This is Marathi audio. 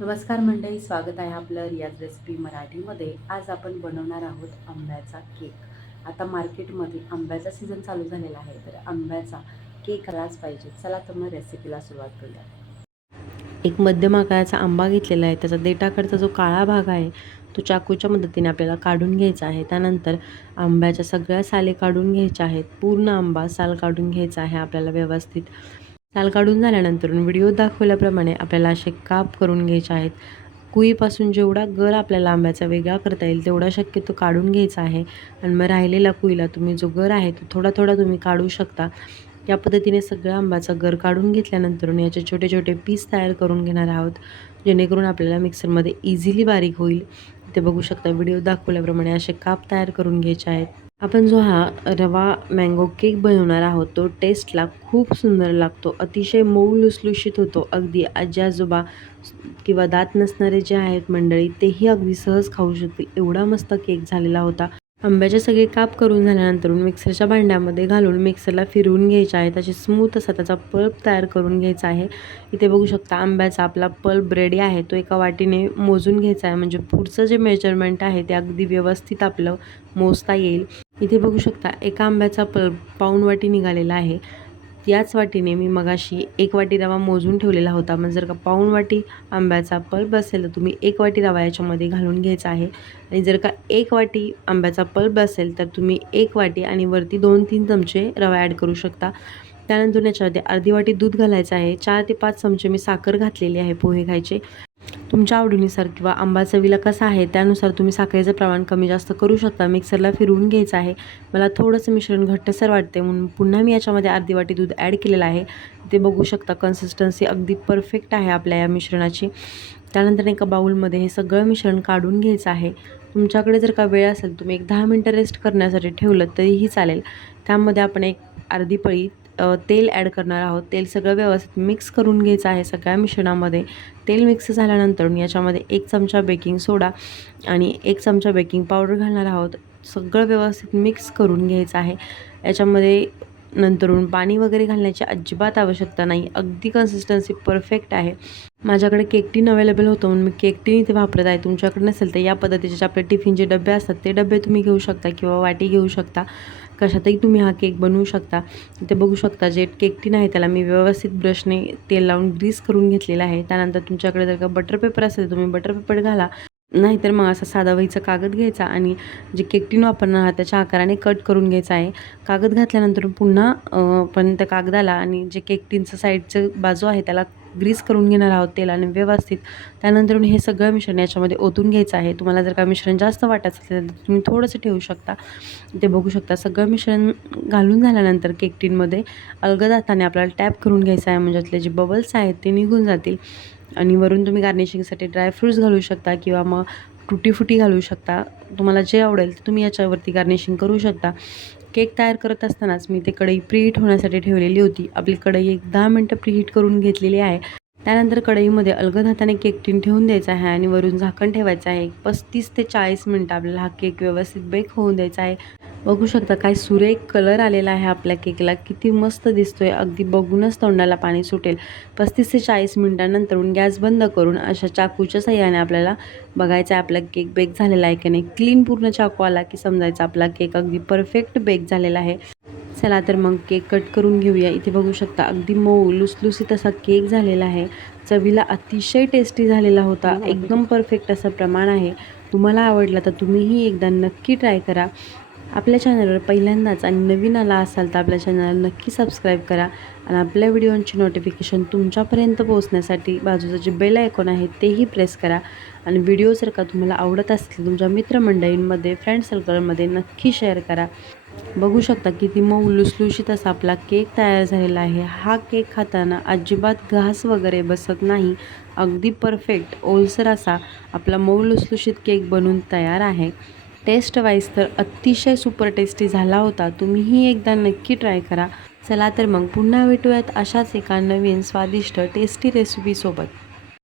नमस्कार मंडळी स्वागत आहे आपलं रियाज रेसिपी मराठीमध्ये. आज आपण बनवणार आहोत आंब्याचा केक. आता मार्केटमध्ये आंब्याचा सीझन चालू झालेला आहे तर आंब्याचा केक आलाच पाहिजे. चला तर मग रेसिपीला सुरुवात करूया. एक मध्यम आकाराचा आंबा घेतलेला आहे. त्याचा देठाकडचा जो काळा भाग आहे तो चाकूच्या मदतीने आपल्याला काढून घ्यायचा आहे. त्यानंतर आंब्याच्या सगळ्या साले काढून घ्यायच्या आहेत. पूर्ण आंबा साल काढून घ्यायचा आहे. आपल्याला व्यवस्थित साल काढून झाल्यानंतर व्हिडिओ दाखवल्याप्रमाणे आपल्याला असे काप करून घ्यायचे आहेत. कुईपासून जेवढा गर आपल्याला आंब्याचा वेगळा करता येईल तेवढा शक्यतो काढून घ्यायचा आहे. आणि मग राहिलेला कुईला तुम्ही जो गर आहे तो थोडा थोडा तुम्ही काढू शकता. या पद्धतीने सगळा आंब्याचा गर काढून घेतल्यानंतर याचे छोटे छोटे पीस तयार करून घेणार आहोत जेणेकरून आपल्याला मिक्सरमध्ये इझिली बारीक होईल. ते बघू शकता व्हिडिओ दाखवल्याप्रमाणे असे काप तयार करून घ्यायचे आहेत. आपण जो हा रवा मँगो केक बनवणार आहोत तो टेस्टला खूप सुंदर लागतो. अतिशय मऊ लुसलुशीत होतो. अगदी आजी आजोबा किंवा दात नसणारे जे आहेत मंडळी तेही अगदी सहज खाऊ शकतील. एवढा मस्त केक झालेला होता. आंब्याचे सगळे काप करून झाल्यानंतर मिक्सरच्या भांड्यामध्ये घालून मिक्सरला फिरवून घ्यायचे आहे. अशी स्मूथ असा त्याचा पल्प तयार करून घ्यायचा आहे. इथे बघू शकता आंब्याचा आपला पल्प रेडी आहे. तो एका वाटीने मोजून घ्यायचा आहे. म्हणजे पुढचं जे मेजरमेंट आहे ते अगदी व्यवस्थित आपलं मोजता येईल. इथे बघू शकता एका आंब्याचा प पाऊण वाटी निघालेला आहे. याच वाटीने मी मगाशी एक वाटी रवा मोजून ठेवलेला होता मग जर का पाऊण वाटी आंब्याचा पल्प असेल तर तुम्ही एक वाटी रवा याच्यामध्ये घालून घ्यायचा आहे. आणि जर का एक वाटी आंब्याचा पल्प असेल तर तुम्ही एक वाटी आणि वरती दोन तीन चमचे रवा ॲड करू शकता. त्यानंतर याच्यामध्ये अर्धी वाटी दूध घालायचं आहे. चार ते पाच चमचे मी साखर घातलेली आहे पोहे खायचे. तुमच्या आवडीनुसार किंवा आंबा चवीला कसा आहे त्यानुसार तुम्ही साखरेचं प्रमाण कमी जास्त करू शकता. मिक्सरला फिरवून घ्यायचं आहे. मला थोडंसं मिश्रण घट्टसर वाटते म्हणून पुन्हा मी याच्यामध्ये अर्धी वाटी दूध ॲड केलेलं आहे. ते बघू शकता कन्सिस्टन्सी अगदी परफेक्ट आहे आपल्या या मिश्रणाची. त्यानंतर एका बाऊलमध्ये हे सगळं मिश्रण काढून घ्यायचं आहे. तुमच्याकडे जर का वेळ असेल तुम्ही एक दहा मिनटं रेस्ट करण्यासाठी ठेवलं तरीही चालेल. त्यामध्ये आपण एक अर्धी पळी तेल ॲड करणार आहोत. तेल सगळं व्यवस्थित मिक्स करून घ्यायचं आहे सगळ्या मिश्रणामध्ये. तेल मिक्स झाल्यानंतर याच्यामध्ये एक चमचा बेकिंग सोडा आणि एक चमचा बेकिंग पावडर घालणार आहोत. सगळं व्यवस्थित मिक्स करून घ्यायचं आहे. याच्यामध्ये नंतरून पाणी वगैरे घालण्याची अजिबात आवश्यकता नाही. अगदी कन्सिस्टन्सी परफेक्ट आहे. माझ्याकडे केक टीन अवेलेबल होतं म्हणून मी केक टीन इथे वापरत आहे. तुमच्याकडे नसेल तर या पद्धतीचे जे आपले टिफिनचे डबे असतात ते डबे तुम्ही घेऊ शकता किंवा वाटी घेऊ शकता. कशातही तुम्ही हा केक बनवू शकता. इथे बघू शकता जे केक टीन आहे त्याला मी व्यवस्थित ब्रशने तेल लावून ग्रीस करून घेतलेलं आहे. त्यानंतर तुमच्याकडे जर का बटर पेपर असेल तुम्ही बटर पेपर घाला. नाहीतर मग असा साधा वहीचा कागद घ्यायचा आणि जे केकटीन वापरणार आहात त्याच्या आकाराने कट करून घ्यायचा आहे. कागद घातल्यानंतर पुन्हा पण त्या कागदाला आणि जे केकटीनचं साईडचं बाजू आहे त्याला ग्रीस करून घेणार आहोत तेलाने व्यवस्थित. त्यानंतर हे सगळं मिश्रण याच्यामध्ये ओतून घ्यायचं आहे. तुम्हाला जर का मिश्रण जास्त वाटत असेल तर तुम्ही थोडंसं ठेवू शकता. ते बघू शकता सगळं मिश्रण घालून झाल्यानंतर केकटीनमध्ये अलगद हाताने आपल्याला टॅप करून घ्यायचं आहे. म्हणजे जे बबल्स आहेत ते निघून जातील. आणि वरून तुम्ही गार्निशिंगसाठी ड्रायफ्रूट्स घालू शकता किंवा मग तुटीफुटी घालू शकता. तुम्हाला जे आवडेल ते तुम्ही याच्यावरती गार्निशिंग करू शकता. केक तयार करत असतानाच मी ते कढई प्रीहीट होण्यासाठी ठेवलेली होती. आपली कढई एक दहा मिनटं प्रीहीट करून घेतलेली आहे. त्यानंतर कढईमध्ये अलगद हाताने केक टिन ठेवून द्यायचा आहे आणि वरून झाकण ठेवायचं आहे. पस्तीस ते चाळीस मिनटं आपल्याला हा केक व्यवस्थित बेक होऊन द्यायचा आहे. बघू शकता काय सुरेख कलर आलेला आहे आपल्या केकला. किती मस्त दिसतोय. अगदी बघूनच तोंडाला पाणी सुटेल. पस्तीस ते चाळीस मिनटानंतरून गॅस बंद करून अशा चाकूच्या सहाय्याने आपल्याला बघायचं आहे. आपला केक बेक झालेला आहे की नाही? क्लीन पूर्ण चाकू आला की समजायचा आपला केक अगदी परफेक्ट बेक झालेला आहे. चला तर मग केक कट करून घेऊया. इथे बघू शकता अगदी मऊ लुसलुसीत असा केक झालेला आहे. चवीला अतिशय टेस्टी झालेला होता. एकदम परफेक्ट असं प्रमाण आहे. तुम्हाला आवडला तर तुम्हीही एकदा नक्की ट्राय करा. आपल्या चॅनलवर पहिल्यांदाच आणि नवीन आला असाल तर आपल्या चॅनलला नक्की सबस्क्राईब करा. आणि आपल्या व्हिडिओंची नोटिफिकेशन तुमच्यापर्यंत पोहोचण्यासाठी बाजूचं जे बेल आयकॉन आहे तेही प्रेस करा. आणि व्हिडिओ जर का तुम्हाला आवडत असतील तुमच्या मित्रमंडळींमध्ये फ्रेंड सर्कलमध्ये नक्की शेअर करा. बघू शकता किती मऊ लुसलुशीत असा आपला केक तयार झालेला आहे. हा केक खाताना अजिबात घास वगैरे बसत नाही. अगदी परफेक्ट ओलसर असा आपला मऊ लुसलुशीत केक बनून तयार आहे. टेस्ट वाईज तर अतिशय सुपर टेस्टी झाला होता. तुम्हीही एकदा नक्की ट्राय करा. चला तर मग पुन्हा भेटूयात अशाच एका नवीन स्वादिष्ट टेस्टी रेसिपीसोबत